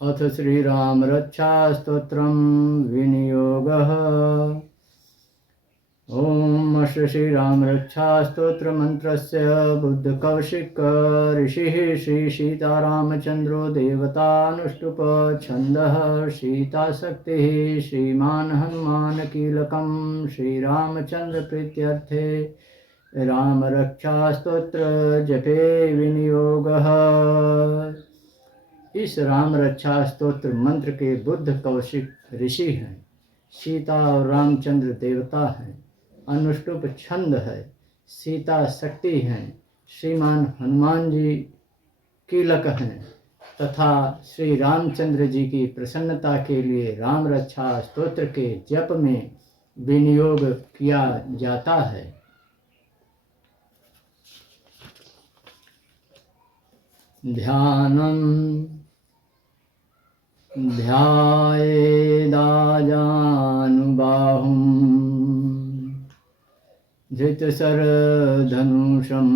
अथ श्रीराम रक्षा स्तोत्रम विनियोगः। ओम श्रीराम रक्षा स्तोत्र मंत्रस्य बुद्ध कौशिक ऋषिः श्री सीतारामचंद्रो देवतानुष्टुप छंदः सीताशक्तिः श्रीमान हनुमान कीलकं श्रीरामचंद्र प्रीत्यर्थे राम रक्षा स्तोत्र जपे विनियोगः। इस राम रक्षा स्तोत्र मंत्र के बुद्ध कौशिक ऋषि हैं, सीता और रामचंद्र देवता हैं, अनुष्टुप छंद है, सीता शक्ति हैं, श्रीमान हनुमान जी कीलक हैं तथा श्री रामचंद्र जी की प्रसन्नता के लिए राम रक्षा स्तोत्र के जप में विनियोग किया जाता है। ध्यानम ध्यायेदाजानुबाहुं धृतशरधनुषं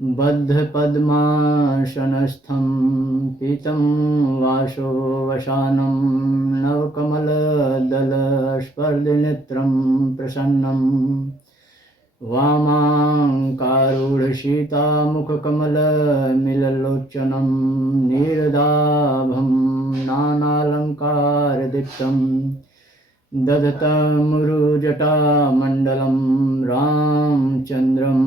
बद्धपद्मासनस्थं पीतं वासोवसानं नवकमलदलस्पर्धनेत्रं प्रसन्नं वामाङ्कारूढसीतामुखकमलमिललोचनं नीरदाभं नानालङ्कारदीप्तं दधतमुरुजटामण्डलं रामचंद्रम।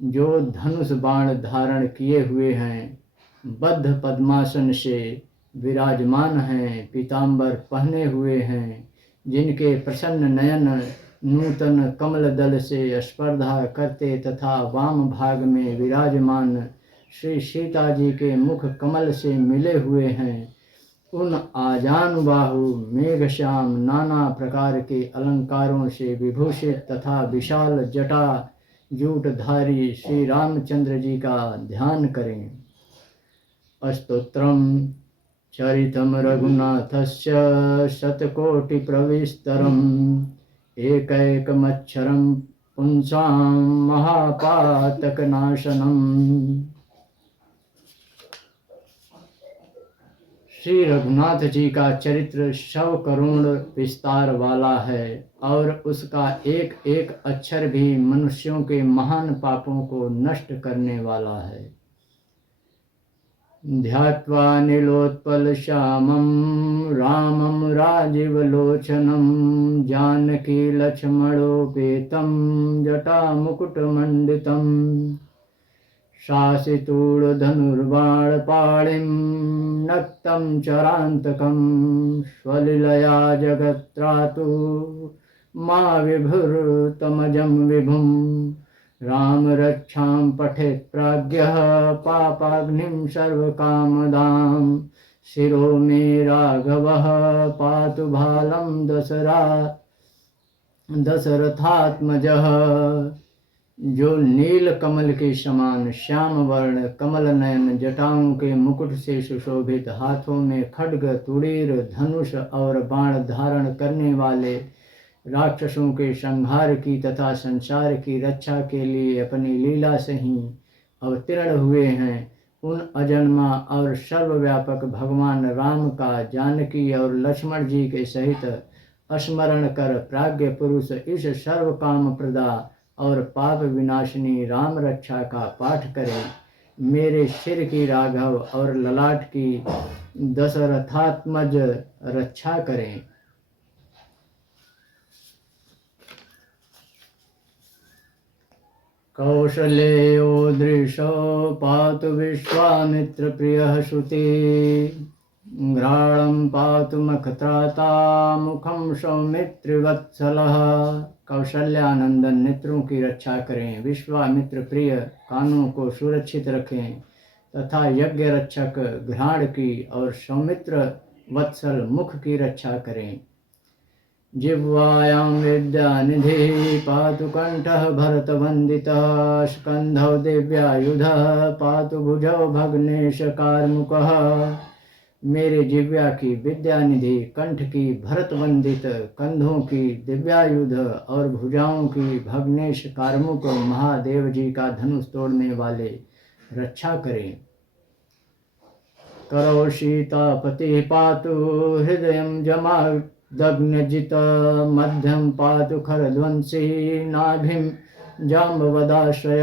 जो धनुष बाण धारण किए हुए हैं, बद्ध पद्मासन से विराजमान हैं, पीताम्बर पहने हुए हैं, जिनके प्रसन्न नयन नूतन कमल दल से स्पर्धा करते तथा वाम भाग में विराजमान श्री सीता जी के मुख कमल से मिले हुए हैं, उन आजानुबाहु मेघश्याम नाना प्रकार के अलंकारों से विभूषित तथा विशाल जटा जूटधारी श्री रामचंद्र जी का ध्यान करें। स्तोत्रम चरितम रघुनाथस्य शतकोटि प्रविस्तरम एकैकमक्षरं पुंसां महापातकनाशनम्। श्री रघुनाथ जी का चरित्र 100 करोड़ विस्तार वाला है और उसका एक एक अक्षर भी मनुष्यों के महान पापों को नष्ट करने वाला है। ध्यात्वा नीलोत्पल श्यामं रामं राजीवलोचनं जानकी लक्ष्मणोपेतं जटामुकुटमण्डितं शासितूढधनुर्बाणपाणिं नक्तं चरान्तकं स्वलीलया जगत्त्रातु मा विभुर्तमजं विभुं राम रक्षां पठेत् प्राज्ञः पापाग्निं सर्वकामदां शिरो मे राघवः पातु भालं दशरथात्मजः। जो नील कमल के समान श्याम वर्ण कमल नयन जटाओं के मुकुट से सुशोभित, हाथों में खड्ग तुड़ीर धनुष और बाण धारण करने वाले, राक्षसों के संहार की तथा संसार की रक्षा के लिए अपनी लीला से ही अवतीर्ण हुए हैं, उन अजन्मा और सर्वव्यापक भगवान राम का जानकी और लक्ष्मण जी के सहित स्मरण कर प्राज्ञ पुरुष इस सर्व काम प्रदा और पाप विनाशिनी राम रक्षा का पाठ करें। मेरे सिर की राघव और ललाट की दशरथात्मज रक्षा करें। कौशलेयो दृशो पातु विश्वामित्र प्रियः श्रुति घ्राणं पातु मखत्राता मुखं सौमित्रिवत्सलः। कौशल्यानंदन नेत्रों की रक्षा करें, विश्वामित्र प्रिय कानों को सुरक्षित रखें तथा यज्ञ रक्षक घ्राण की और सौमित्र वत्सल मुख की रक्षा करें। जिह्वायां विद्यानिधि पातु कंठः भरतवंदितः स्कंधौ दिव्यायुधः पातु भुजौ भग्नेश कार्मुकः। मेरे जिह्वा की विद्यानिधि, कंठ की भरत वंदित, कंधों की दिव्यायुध और भुजाओं की भग्नेश कार्मुक महादेव जी का धनुष तोड़ने वाले रक्षा करें। करो सीतापति पातु हृदय जमादग्नजित मध्यम पातु खरध्वंसी नाभिम जाम्बवदाश्रय।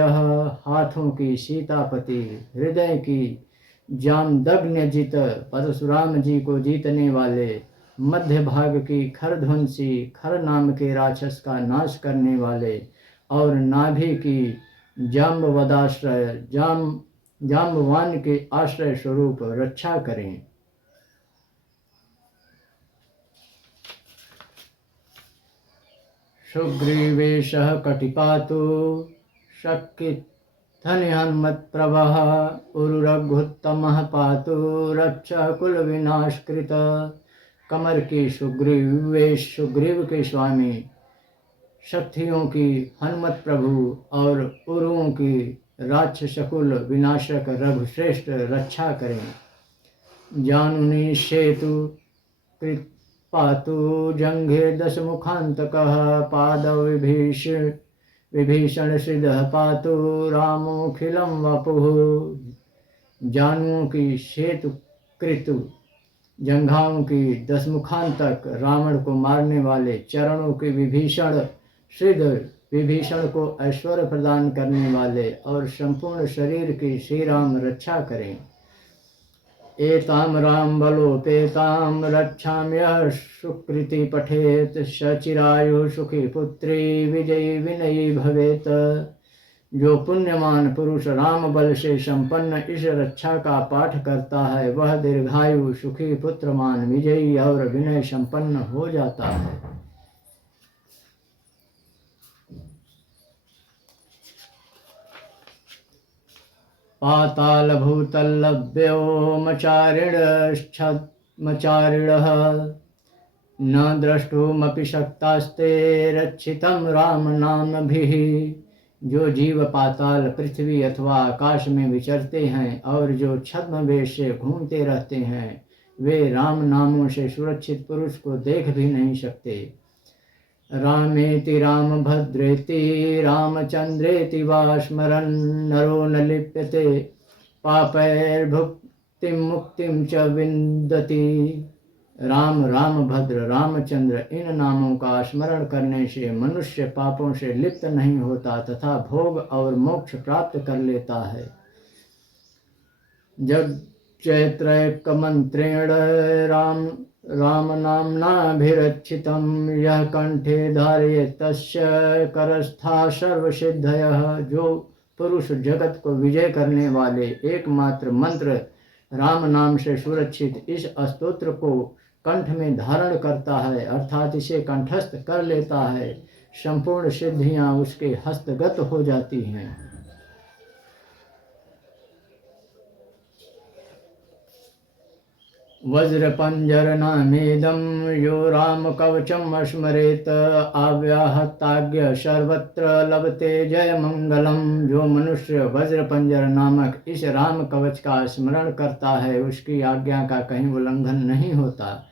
हाथों की सीतापति, हृदय की जामदग्नजित परशुराम जी को जीतने वाले, मध्य भाग की खरध्वंसी खर नाम के राक्षस का नाश करने वाले, और नाभि की जाम्बवदाश्रय जाम्बवान के आश्रय स्वरूप रक्षा करें। सुग्रीवेशः कटिपातु शक्तिधनि हनुमत्प्रभः उरुरघुत्तमः पातु रक्षा कुल विनाशकृत। कमर की सुग्रीव के स्वामी, शक्तियों की हनुमत प्रभु और उरुओं की राक्षसकुल विनाशक रघुश्रेष्ठ रक्षा करें। जानुनी सेतु कृत पातु जंघे दशमुखांतकः पादौ विभीषण श्रीदः पातु रामोऽखिलं वपुः। जानुओं की सेतु कृतु, जंघाओं की दशमुखांतक, रावण को मारने वाले चरणों के विभीषण श्रीद, विभीषण को ऐश्वर्य प्रदान करने वाले और संपूर्ण शरीर की श्री राम रक्षा करें। एताम राम बलोपेताम रक्षाम्यः सुकृति पठेत सचिरायु सुखी पुत्री विजयी विनयी भवेत। जो पुण्यमान पुरुष राम बल से संपन्न इस रक्षा का पाठ करता है वह दीर्घायु सुखी पुत्रमान विजयी और विनय संपन्न हो जाता है। पाताल भूतलभ्यो मचारिणः न द्रष्टुमपि शक्तास्ते रक्षितं राम नामभिः। जो जीव पाताल, पृथ्वी अथवा आकाश में विचरते हैं और जो छद्म वेश से घूमते रहते हैं वे राम नामों से सुरक्षित पुरुष को देख भी नहीं सकते। रामेति रामभद्रेति रामचंद्रेति वा स्मरन् नरो न लिप्यते पापैर्भुक्तिं मुक्तिं च विन्दति। राम, रामभद्र, रामचंद्र इन नामों का स्मरण करने से मनुष्य पापों से लिप्त नहीं होता तथा भोग और मोक्ष प्राप्त कर लेता है। जब चैत्रैकमन्त्रेण राम नाम्नाभिरक्षितं यः कंठे धारयेत् तस्य करस्था सर्वसिद्धयः। जो पुरुष जगत को विजय करने वाले एकमात्र मंत्र राम नाम से सुरक्षित इस स्तोत्र को कंठ में धारण करता है अर्थात इसे कंठस्थ कर लेता है, संपूर्ण सिद्धियां उसके हस्तगत हो जाती हैं। वज्रपंजरनामेदं यो राम कवचम स्मरेत आव्याहताज्ञ सर्वत्र लभते जय मंगलम। जो मनुष्य वज्रपंजर नामक इस राम कवच का स्मरण करता है उसकी आज्ञा का कहीं उल्लंघन नहीं होता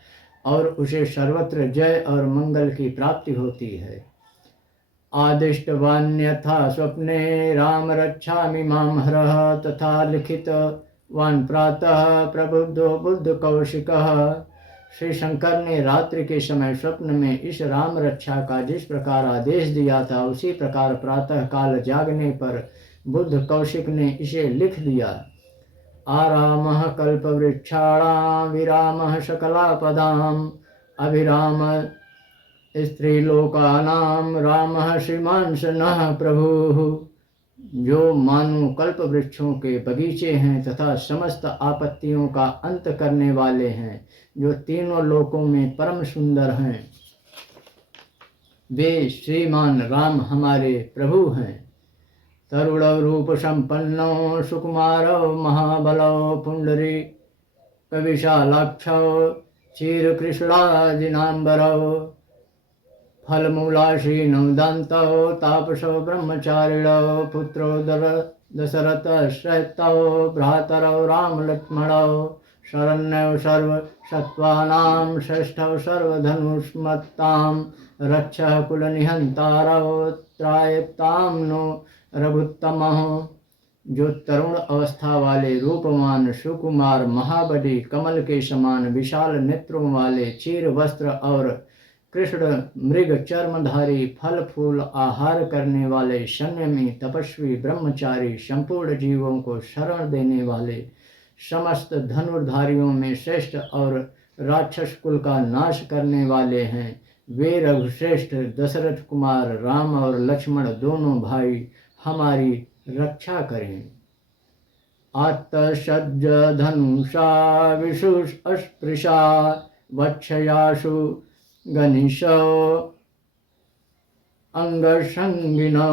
और उसे सर्वत्र जय और मंगल की प्राप्ति होती है। आदिष्टवान्यथा स्वप्ने राम रक्षामि मां हरः तथा लिखित वान प्रातः प्रबुद्धो बुद्ध कौशिकः। श्री शंकर ने रात्रि के समय स्वप्न में इस राम रक्षा का जिस प्रकार आदेश दिया था उसी प्रकार प्रातः काल जागने पर बुद्ध कौशिक ने इसे लिख दिया। आरामः कल्पवृक्षाणां विरामः सकलापदाम् अभिराम स्त्रीलोकानां रामः श्रीमान् नः प्रभुः। जो मानो कल्प वृक्षों के बगीचे हैं तथा समस्त आपत्तियों का अंत करने वाले हैं, जो तीनों लोकों में परम सुंदर हैं, वे श्रीमान राम हमारे प्रभु हैं। तरुण रूप संपन्नो सुकुमारो महाबलो पुंडरी कविशालाक्षो क्षीर कृष्णाजिनांबरो फलमूलाशीनो दंतो तापसो ब्रह्मचारिणो पुत्रो दशरथ श्रेष्ठो भ्रातरो राम लक्ष्मणो शरण्यो सर्व सत्वानां श्रेष्ठो सर्वधनुष्मत्तां रक्षः कुलनिहंतारो त्रायतां नो रघुत्तमः। जो तरुण अवस्था वाले रूपवान सुकुमार महाबली कमल के समान विशाल नेत्रों वाले चीर वस्त्र और कृष्ण मृग चर्मधारी फल फूल आहार करने वाले संयमी तपस्वी ब्रह्मचारी संपूर्ण जीवों को शरण देने वाले समस्त धनुर्धारियों में श्रेष्ठ और राक्षस कुल का नाश करने वाले हैं, वे रघुश्रेष्ठ दशरथ कुमार राम और लक्ष्मण दोनों भाई हमारी रक्षा करें। आत्तसज्ज धनुषा विशुष अस्पृशा वक्षयाशु गनिशो अंगसंगिनो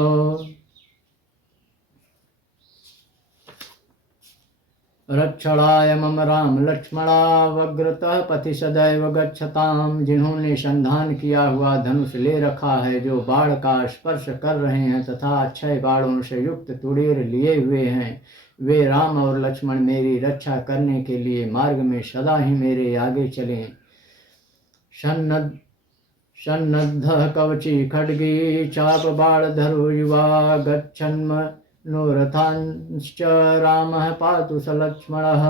रक्षणाय मम राम लक्ष्मणा वग्रतः पति सदैव गच्छताम। जिन्होंने संधान किया हुआ धनुष ले रखा है, जो बाण का स्पर्श कर रहे हैं तथा अक्षय बाणों से युक्त तुड़ीर लिए हुए हैं, वे राम और लक्ष्मण मेरी रक्षा करने के लिए मार्ग में सदा ही मेरे आगे चलें। सन्नद्धः कवची खड्गी चाप बाणधरो युवा गच्छन्म नोरथांश्च रामः पातु स लक्ष्मणः।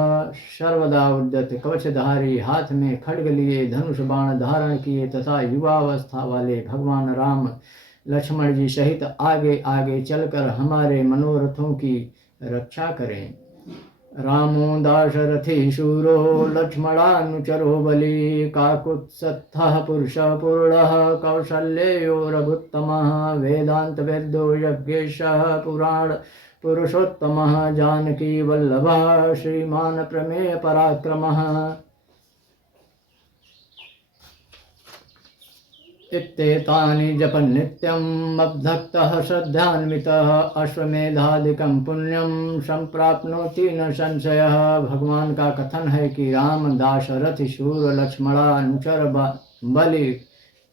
सर्वदा उद्यत कवचधारी हाथ में खड्ग लिए धनुष बाण धारण किए तथा युवावस्था वाले भगवान राम लक्ष्मण जी सहित आगे आगे चलकर हमारे मनोरथों की रक्षा करें। रामो दाशरथी शूरो लक्ष्मणानुचरो बली काकुत्स्थः पुरुष पूर्णः कौशल्यो रघुत्तमः वेदांत वेद्यो यज्ञेशः पुराण पुरुषोत्तमः जानकी वल्लभः श्रीमान प्रमेय पराक्रमः। इत्येतानि जपन् नित्यम् अब्धक्तः श्रद्धान्वितः अश्वमेधादिकं पुण्यं संप्राप्नोति न संशयः। भगवान का कथन है कि राम दाशरथि शूर लक्ष्मणानुचर बलि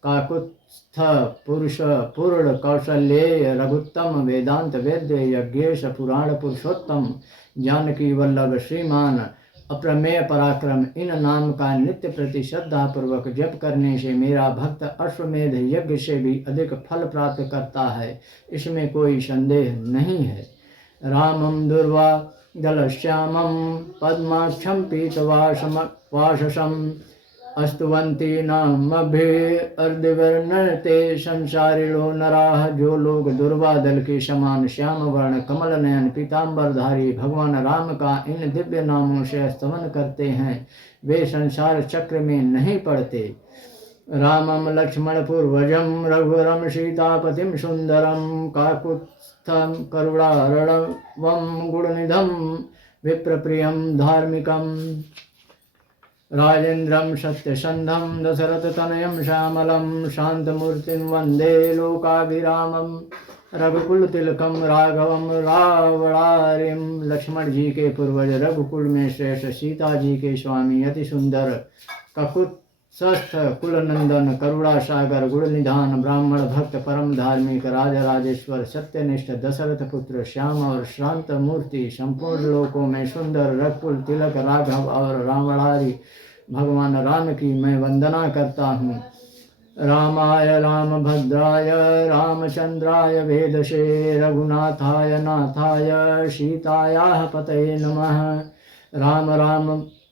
काकुत्स्थ पुरुष पूर्ण कौशल्ये रघुत्तम वेदांत वेद्य यज्ञेश पुराण पुरुषोत्तम जानकी वल्लभ श्रीमान अप्रमेय पराक्रम, इन नाम का नित्य प्रति श्रद्धा पूर्वक जप करने से मेरा भक्त अश्वमेध यज्ञ से भी अधिक फल प्राप्त करता है, इसमें कोई संदेह नहीं है। रामं दुर्वा दलश्यामं पद्माक्षं पीतवासम वाससं अस्तुवन्ति नामभिर्दिवर्णते संसारिणो नराः। जो लोग दुर्वा दल के समान श्याम वर्ण कमल नयन पीताम्बरधारी भगवान राम का इन दिव्य नामों से स्तवन करते हैं, वे संसार चक्र में नहीं पड़ते। रामं लक्ष्मण पूर्वजं रघुवरं सीतापतिं सुंदरं काकुत्स्थं करुणारणवं गुणनिधं विप्रप्रियं धार्मिकम् राजेन्द्रं सत्यसन्धं दशरथतनयं श्यामलं शान्तमूर्तिं वन्दे लोकाभिरामं रघुकुलतिलकं राघवं रावणारिं। लक्ष्मण जी के पूर्वज रघुकुल में श्रेष्ठ सीता जी के स्वामी अति सुंदर ककुत्स्थ कुलनंदन करुणा सागर गुणनिधान ब्राह्मण भक्त परम धार्मिक राजराजेश्वर सत्यनिष्ठ दशरथ पुत्र श्याम और शांत मूर्ति संपूर्ण लोकों में सुंदर रघुकुल तिलक राघव और रावणारी भगवान राम की मैं वंदना करता हूँ। रामाय रामभद्राय रामचंद्राय वेदसे रघुनाथाय नाथाय सीतायाः पतये नमः। राम राम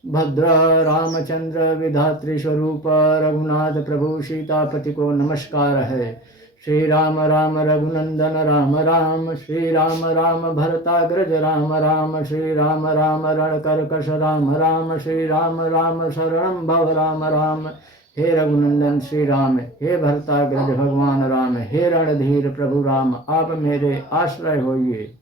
भद्र रामचंद्र विधात्री स्वरूप रघुनाथ प्रभु सीतापति को नमस्कार है। श्री राम राम रघुनंदन राम राम श्री राम राम भरताग्रज राम राम श्री राम राम रणकर्कश राम राम श्री राम राम शरणं भव राम राम। हे रघुनंदन श्री राम, हे भरताग्रज भगवान राम, हे रणधीर प्रभु राम, आप मेरे आश्रय होइए।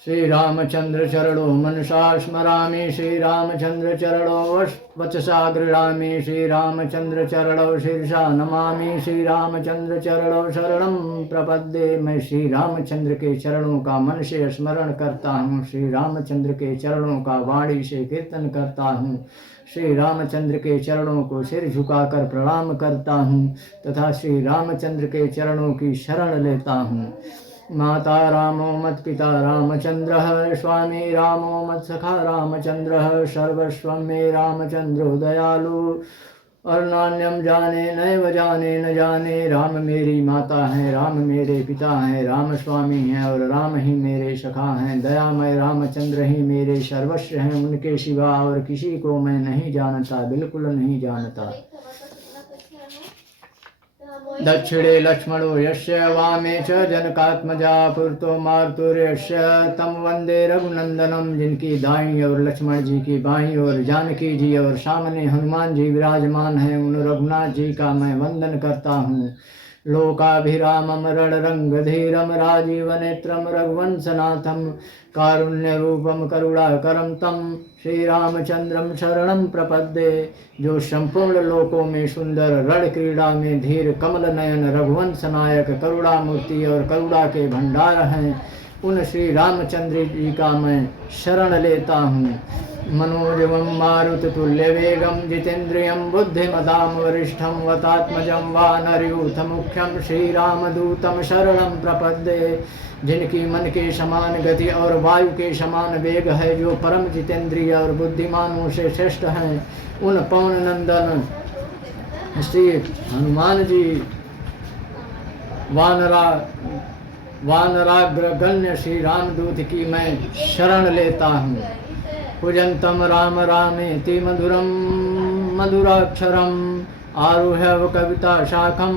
श्री रामचंद्र चरणों मनसा स्मरामि श्री रामचंद्र चरणों वचसा गृह्णामि श्री रामचंद्र चरणों शीर्षा नमामि श्री रामचंद्र चरणों शरणं प्रपद्ये। मैं श्री रामचंद्र के चरणों का मन से स्मरण करता हूँ, श्री रामचंद्र के चरणों का वाणी से कीर्तन करता हूँ, श्री रामचंद्र के चरणों को सिर झुकाकर प्रणाम करता हूँ तथा श्री रामचंद्र के चरणों की शरण लेता हूँ। माता रामो मत पिता रामचंद्र स्वामी रामो मत सखा रामचंद्र सर्वस्वं मे रामचंद्रो दयालु और नान्यम जाने नैव जाने न जाने। राम मेरी माता हैं, राम मेरे पिता हैं, राम स्वामी हैं और राम ही मेरे सखा हैं। दयामय रामचंद्र ही मेरे सर्वस्व हैं, उनके सिवा और किसी को मैं नहीं जानता, बिल्कुल नहीं जानता। दक्षिणे लक्ष्मणो यस्य वामे च जनकात्मजा पुरतो मारुतोर्यस्य तम वंदे रघुनंदनम। जिनकी दाईं और लक्ष्मण जी की बाईं और जानकी जी और सामने हनुमान जी विराजमान हैं, उन रघुनाथ जी का मैं वंदन करता हूँ। लोकाभिरामम रणरंगधीरम राजीव नेत्रम रघुवंशनाथम कारुण्य रूपम करुणाकरम तम श्री रामचंद्रम शरणम प्रपद्ये। जो संपूर्ण लोकों में सुंदर, रण क्रीड़ा में धीर, कमल नयन, रघुवंश नायक, करुणा मूर्ति और करुणा के भंडार हैं, उन श्री रामचंद्र जी का मैं शरण लेता हूँ। मनोजवम मारुततुल्यवेगम जितेन्द्रियं बुद्धिमतां वरिष्ठं वतात्मजं वानरयूथमुख्यं श्रीरामदूतं शरणं प्रपद्ये। जिनकी मन के समान गति और वायु के समान वेग है, जो परम जितेंद्रिय और बुद्धिमानों से श्रेष्ठ हैं, उन पवन नंदन श्री हनुमान जी वानराग्रगण्य श्री रामदूत की मैं शरण लेता हूँ। पूजन्तं राम रामेति मधुरं मधुराक्षरम् आरुह्य कविता शाखं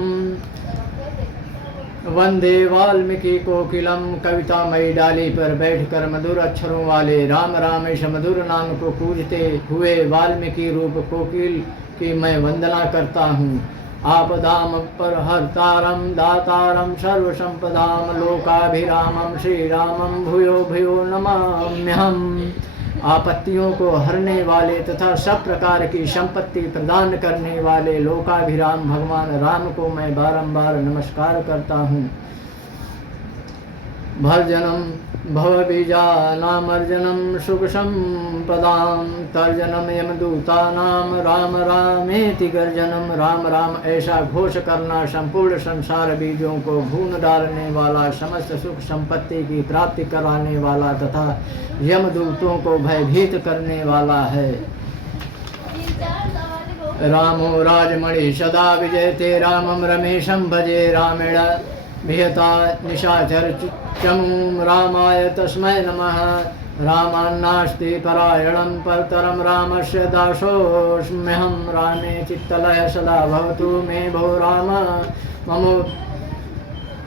वंदे वाल्मीकि कोकिलम। कविता मई डाली पर बैठकर मधुर अक्षरों वाले राम रामेश मधुर नाम को पूजते हुए वाल्मीकि रूप कोकिल की मैं वंदना करता हूँ। आपदाम पर हर्तारम दातारम सर्व संपदाम लोकाभिरामम श्री रामम भूयो भूयो नमाम्यहम्। आपत्तियों को हरने वाले तथा सब प्रकार की संपत्ति प्रदान करने वाले लोकाभिराम भगवान राम को मैं बारंबार नमस्कार करता हूँ। भर्जनम भवबीजानामर्जनम सुख संपदाम तर्जनम यमदूतानाम राम रामेति गर्जनम। राम राम ऐसा घोष करना संपूर्ण संसार बीजों को भून डालने वाला, समस्त सुख संपत्ति की प्राप्ति कराने वाला तथा यमदूतों को भयभीत करने वाला है। रामो राजमणि सदा विजयते रामम रमेशं भजे। रामेण विहता निशाचर चमूं रामाय तस्मै नमः। रामान्नास्ति परायणं परतरं रामस्य दासोऽस्म्यहं। रामे चित्तलय सदा भवतु मे भो राम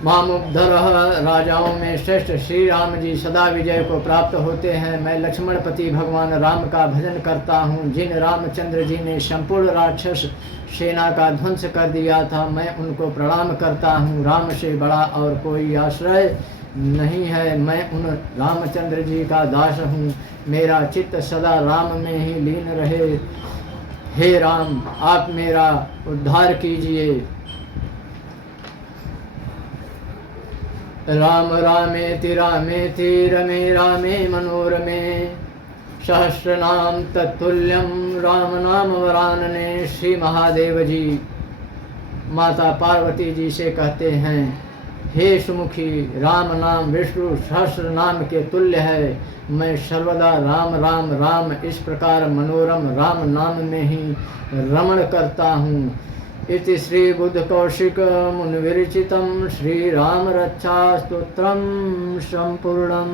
मामुद्धरः। राजाओं में श्रेष्ठ श्री राम जी सदा विजय को प्राप्त होते हैं। मैं लक्ष्मणपति भगवान राम का भजन करता हूँ। जिन रामचंद्र जी ने संपूर्ण राक्षस सेना का ध्वंस कर दिया था, मैं उनको प्रणाम करता हूँ। राम से बड़ा और कोई आश्रय नहीं है। मैं उन रामचंद्र जी का दास हूँ। मेरा चित्त सदा राम में ही लीन रहे। हे राम, आप मेरा उद्धार कीजिए। राम रामेति रामेति रमे रामे मनोरमे सहस्रनाम तत्तुल्यम राम नाम वरानने। श्री महादेव जी माता पार्वती जी से कहते हैं, हे सुमुखी, राम नाम विष्णु सहस्र नाम के तुल्य है। मैं सर्वदा राम राम राम इस प्रकार मनोरम राम नाम में ही रमण करता हूँ। इति श्री बुद्ध कौशिक मुनि विरचितम श्री राम रक्षा स्तोत्रम संपूर्णम।